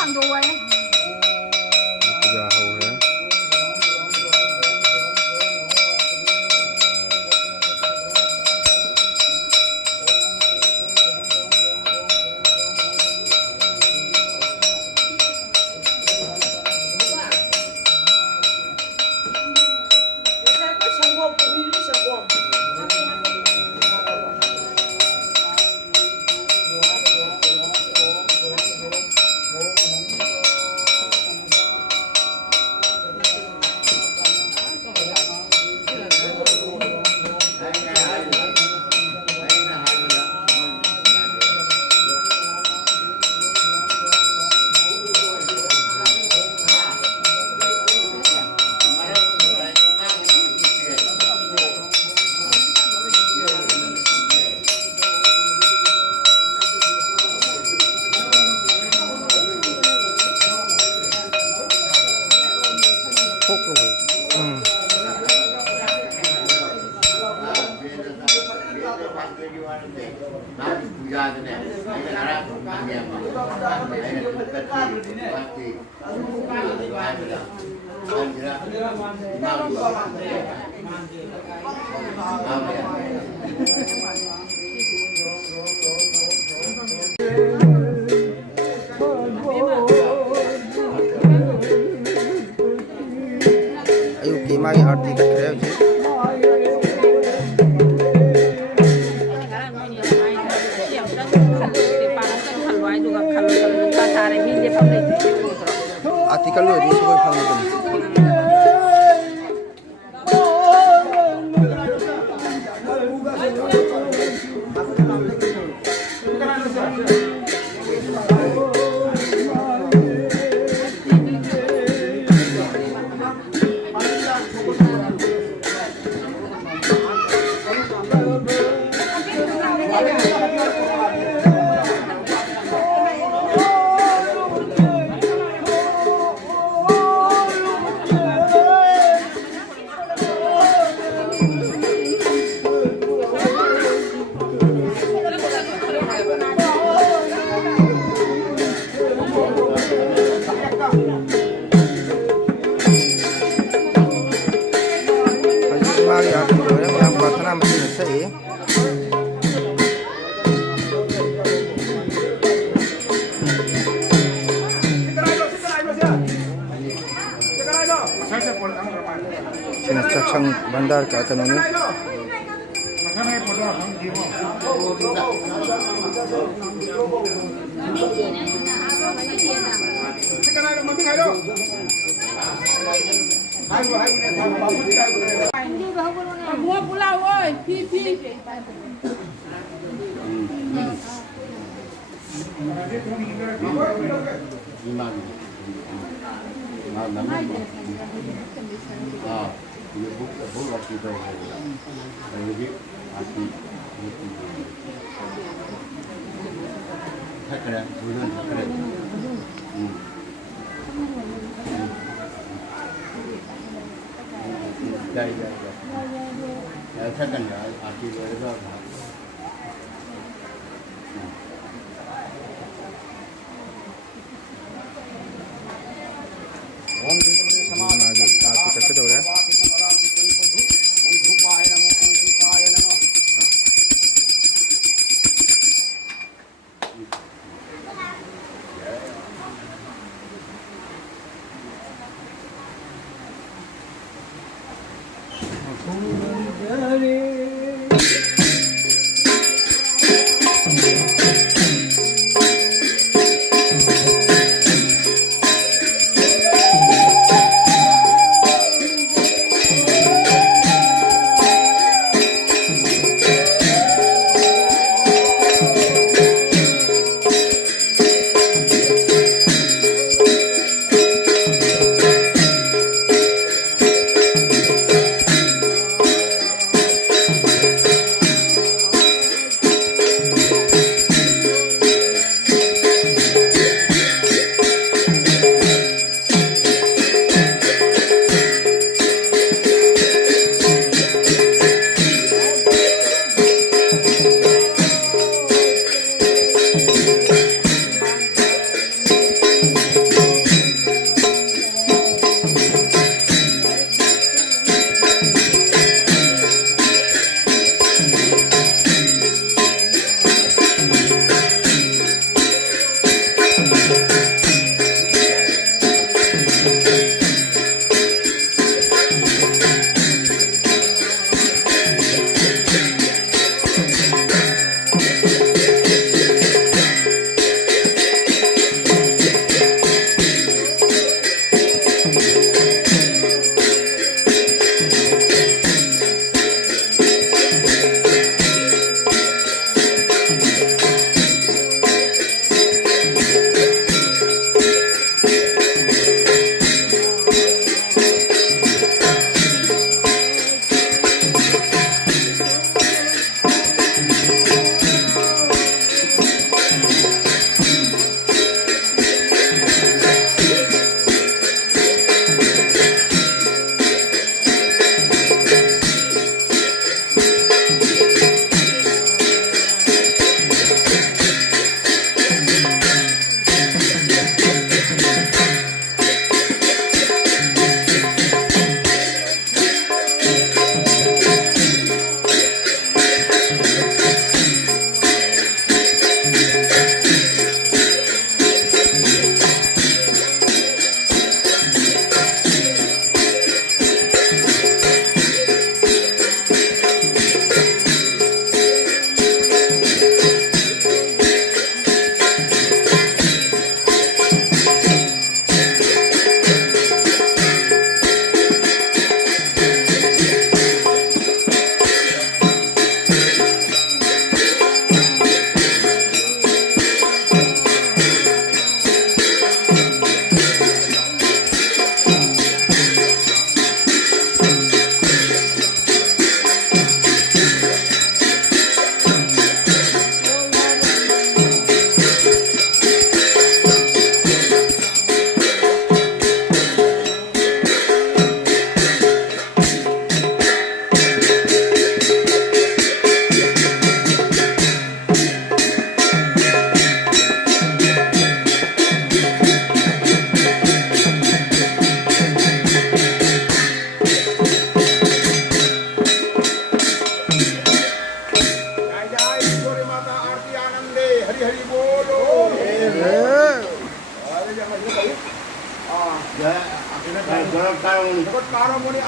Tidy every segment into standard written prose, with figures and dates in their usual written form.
hàng đuôi gà hầu hả phúc rồi ayo kemari arti kat kira je arti kalau ini semua panggung kemari arti yang bertanam selesai Sinasakshang bandar ke akan ini mua pulau ơi phi đây chắc cần là chỉ rồi đó arti kat kedua ya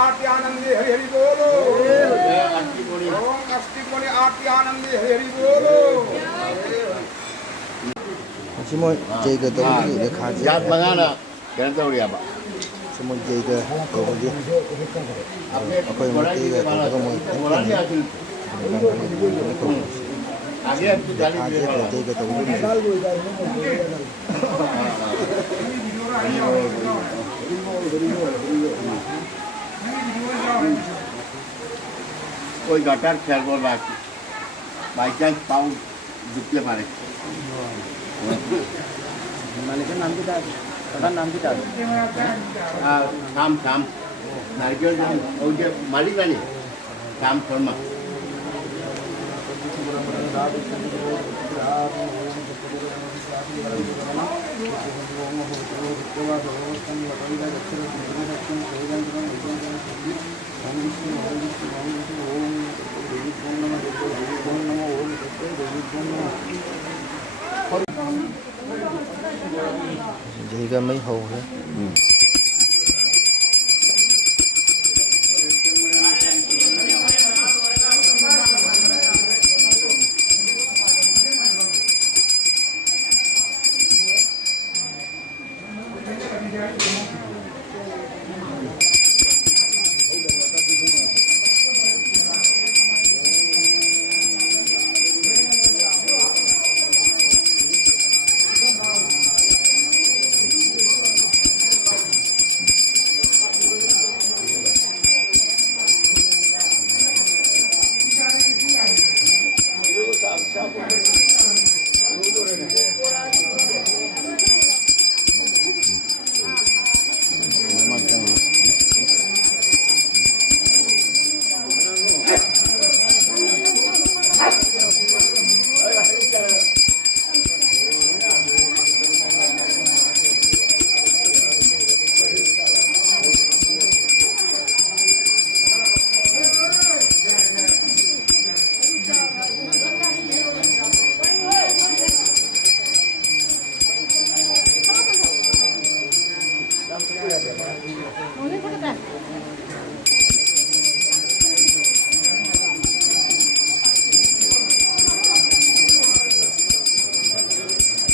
आरती आनंदी हरि हरि बोलो ओम अस्तिक आरती आनंदी हरि हरि बोलो Chỉ một dây cái tôi nghĩ để khá dễ. Giáp bằng ana, cái đâu đi à bà? Chỉ một dây cái tôi nghĩ. Apa yang mesti cái tôi có một cái này. Agen tu Khá jadi dễ cái dây cái tôi nghĩ. कोई gutter खेल बोल बाकी by chance पाऊ जुटले मारे मालिकचं नाम किती आहे त्याचं नाम किती आहे थांब थांब नारकेल जे मालिक नाही थांब Sharma Dây cái mấy hồ đấy.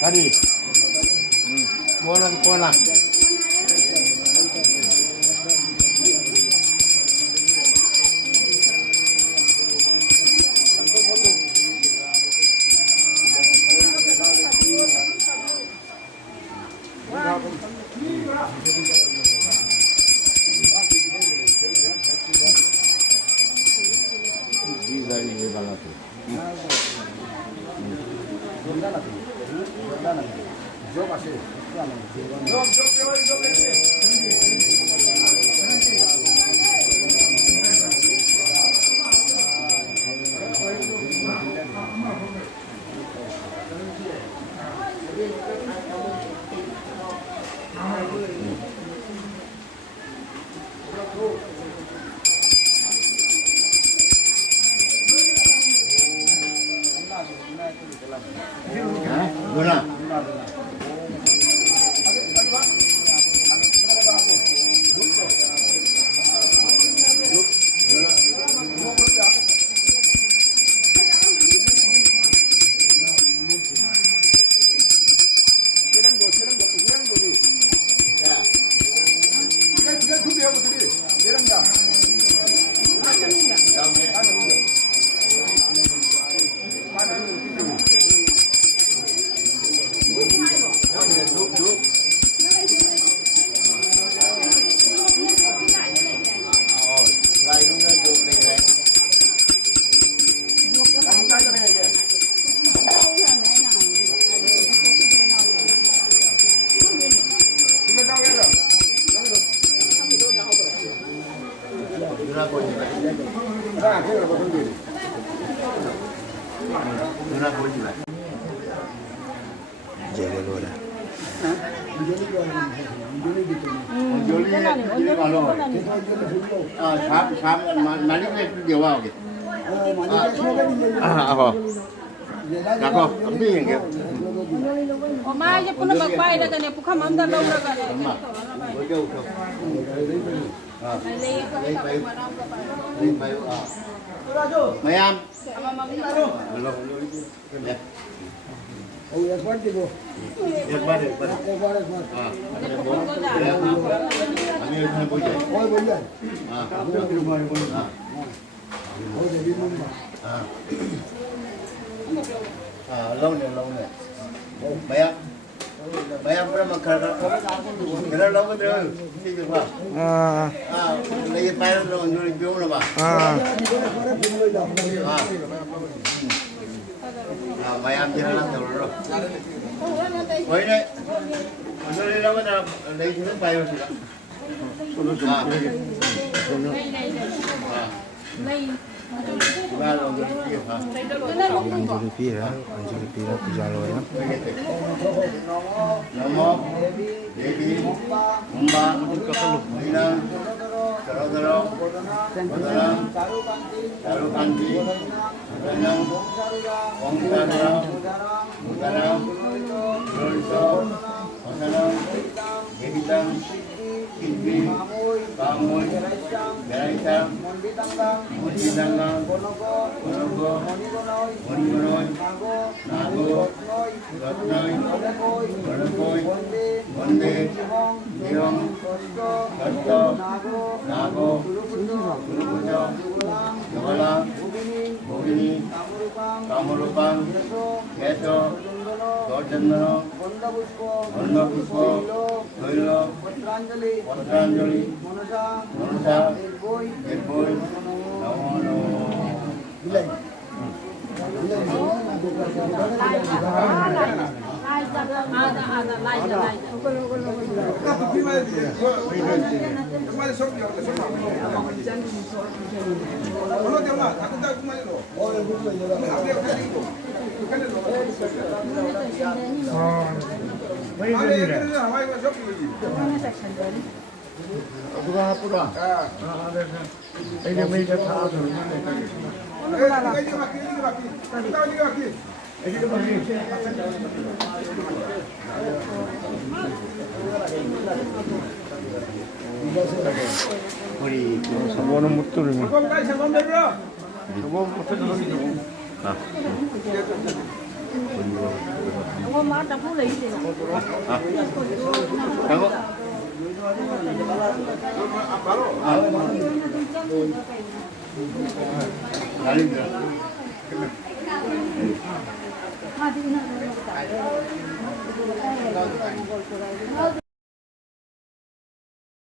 tadi Buona buona 누나 보지 마. 아, 그래, 무슨 일? 누나 보지 마. Jaga lo dah. 언저리 언저리 말로. 아, 참 많이 왜 뛰어와 오게. Apa? 나고 안 비는 게. 엄마 이제 puno magbayad na po kamam da daw na gani. 엄마. 뭐죠? 아. Nalay ko lấy sa bay manam ka pa. lấy bay à mày em alo Oh, ya cuánto go. एक बार हाँ আমি ওখানে বসে Hoy voy ya. हाँ Hoy de bien mamá. हाँ हाँ lâu này mày em bữa mà khờ cái đó lâu cái rồi đi được không Ah, lấy bay rồi rồi vô rồi bà ah. mày em chưa làm được rồi vậy đấy nó đi đâu cái nào lấy nước bay rồi Lay. ba rồi rồi kêu hả Anjali pira puja lo ya. Namo Devi Mumba Mila Sarodara Wadara Charukanti Danam Omkara Mudara Lorito Osanam Gehitam Kidvi Pamoy Garaisam Munditangam Konogo Monigonoy Nago Ratnoy Konogoy Monde Nirong Kasto Nago Gurupujo Yola Bogini Kamurupang Keto Gordandano Gondapuspo Koilo Patranjali Manusa Irboy Namo Namo Kemana sok dia? Kalau dia mah, aku tak kemana lo. Oh, yang dulu ya. Apa yang kali itu? Kan lo. Ada yang kena, awak yang sok lagi. Apura. Ini meja tahu. Ini maki. Tahu ni maki. Ini maki. 우리 Sabono mutul ni. Kau bukan sabun bro. Ako ma ta po lay din. Ako Ha di na.